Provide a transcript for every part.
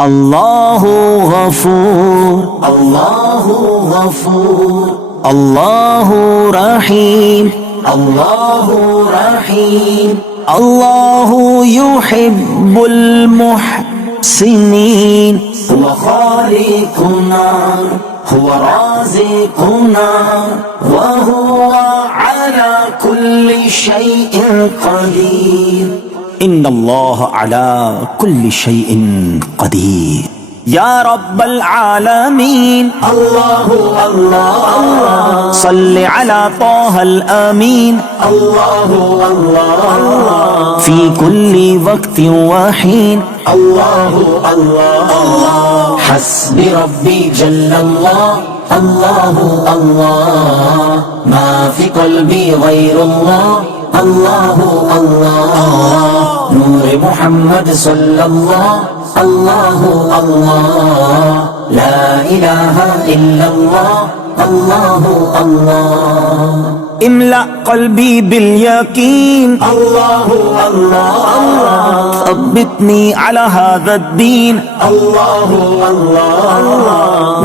अल्लाहु गफूर, अल्लाहु गफूर, अल्लाहु रहीम, अल्लाहु रहीम, अल्लाहु युहिब्बुल मुहसिनीन। हुवा खालिकुना हुवा राज़िकुना व हुवा अला कुल्लि शैइन क़दीर। इन्नल्लाह अला कुल्लि शैइन क़दीर। या रब्बल आलमीन अल्लाहु अल्लाह सल्लि अला ताहल अमीन अल्लाहु अल्लाह फी कुल्ली वक्तिन व हीन अल्लाहु अल्लाह हस्बी रब्बी जल्लल्लाह अल्लाहु अल्लाह मा फी क़ल्बी गैरुल्लाह अल्लाहु अल्लाह नूर मुहम्मद सल्लल्लाहु अल्लाहु अल्लाह ला इलाहा इल्लल्लाह अल्लाहु अल्लाह। इमला क़ल्बी बिल यकीन अल्लाहु अल्लाह सब्बितनी अला हाज़ा द्दीन अल्लाहु अल्लाह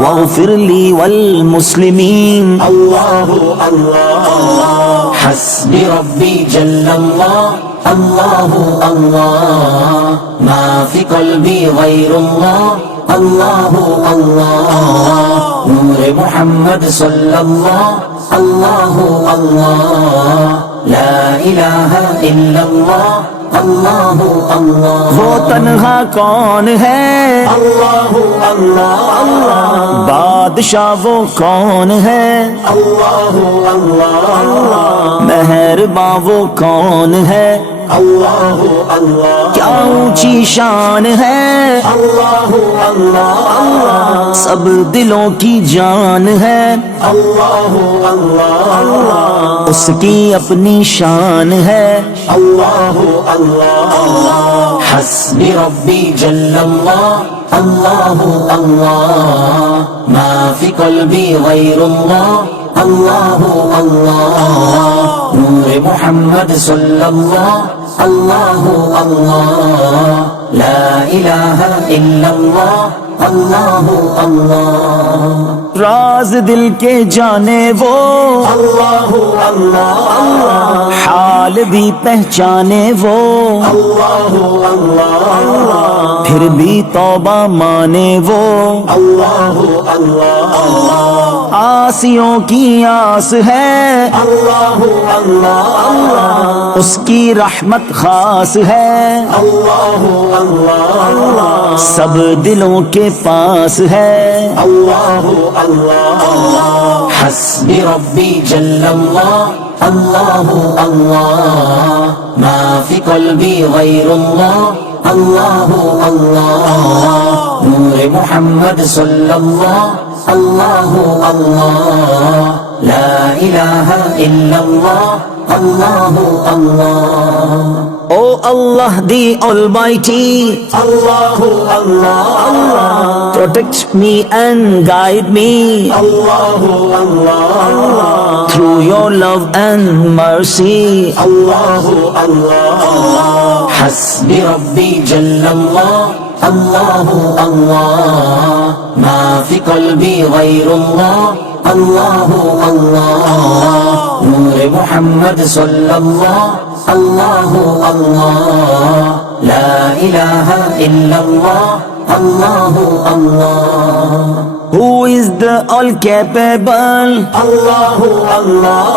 वग़फ़िर ली वल मुस्लिमीन अल्लाहु अल्लाह हस्बी रब्बी जल्लल्लाह अल्लाहु अल्लाह मा फी क़ल्बी गैरुल्लाह अल्लाहु अल्लाह नूर मुहम्मद सल्लल्लाहु अल्लाहु अल्लाह ला इलाहा इल्लल्लाह अल्लाहु अल्लाह। वो तन्हा कौन है अल्लाहु अल्लाह बादशाह वो कौन है अल्लाहु अल्लाह मेहरबां वो कौन है अल्लाहु अल्लाह क्या ऊंची शान है अल्लाहु अल्लाह सब दिलों की जान है अल्लाहु अल्लाह उसकी अपनी शान है अल्लाहु अल्लाह हस्बी रब्बी जल्लल्लाह अल्लाहु अल्लाह मा फी क़ल्बी गैरुल्लाह अल्लाहु अल्लाह नूर मुहम्मद सल्लल्लाहु अल्लाहु अल्लाह ला इलाहा इल्लल्लाह अल्लाहु अल्लाह। राज दिल के जाने वो अल्लाहु अल्लाह हाल भी पहचाने वो अल्लाहु अल्लाह फिर भी तौबा माने वो अल्लाहु अल्लाह आसियों की आस है अल्लाहु अल्लाह उसकी रहमत खास है अल्लाहु अल्लाह सब दिलों के पास है अल्लाहु अल्लाह हस्बी रब्बी जल्लल्लाह अल्लाहु अल्लाह मा फी क़ल्बी गैरुल्लाह अल्लाहु अल्लाह नूर मुहम्मद सल्लल्लाहु अल्लाहु अल्लाह ला इलाहा इल्लल्लाह अल्लाहु अल्लाह। O Allah the Almighty Allahu Allah protect me and guide me Allahu Allah through your love and mercy Allahu Allah Hasbi Rabbi Jallallah Allahu Allah ma fi qalbi ghayrullah Allahu Allah Nur Muhammad sallallahu Allahu Allah La ilaha illallah Allahu Allah Who is the all-capable Allahu Allah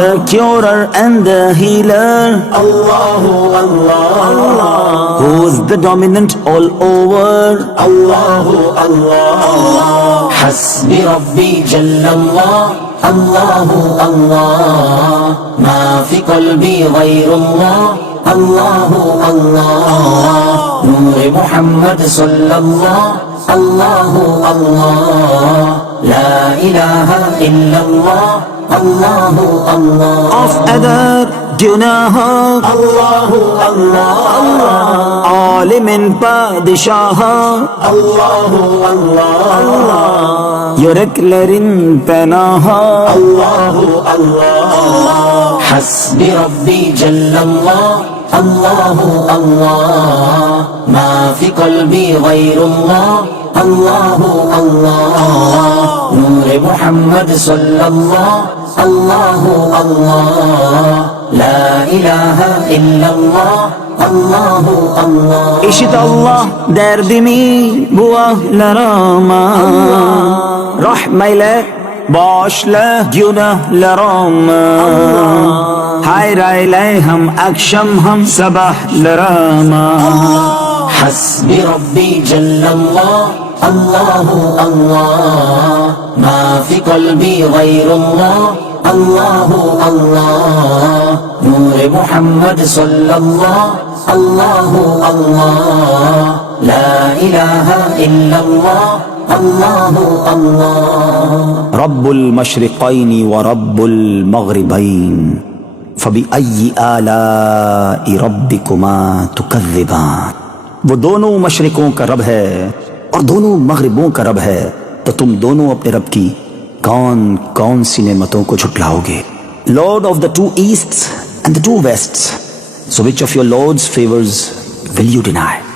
The curer and the healer Allahu Allah Who is the dominant all over Allahu Allah Hasbi Rabbi Jallallah Allahu Allah ma fi qalbi ghayrullah Allahu Allah Nur Muhammad sallallahu Allahu Allah La ilaha illallah Allahu Allah Of other günah Allahu Allah Alimin padişah Allahu Allah Yüreklerin penaha Allahu Allah Hasbi Rabbi Jallallah अल्लाह अल्लाह मा फी क़ल्बी गैरुल्लाह अल्लाह अल्लाह नूर मोहम्मद सल्लल्लाह अल्लाह अल्लाह ला इलाहा इल्लल्लाह अल्लाह अल्लाह İşit Allah derdimi bu ahlarama Rahmeyle bağışla günahlarama Hayır eyle hem akşam hem sabahlarama Hasbi Rabbi Cellallah Allahu Allah Ma fi kalbi gayrullah Allahu Allah Nur Muhammed sallallahu Allahu Allah La ilahe illallah Allahu Allah Rabbul Mashriqayn wa Rabbul Maghribayn فبأي آلاء ربكما تكذبان वो दोनों मशरिकों का रब है और दोनों मगरिबों का रब है तो तुम दोनों अपने रब की कौन कौन सी नेमतों को झुटलाओगे lord of the two easts and the two wests so which of your lord's favours will you deny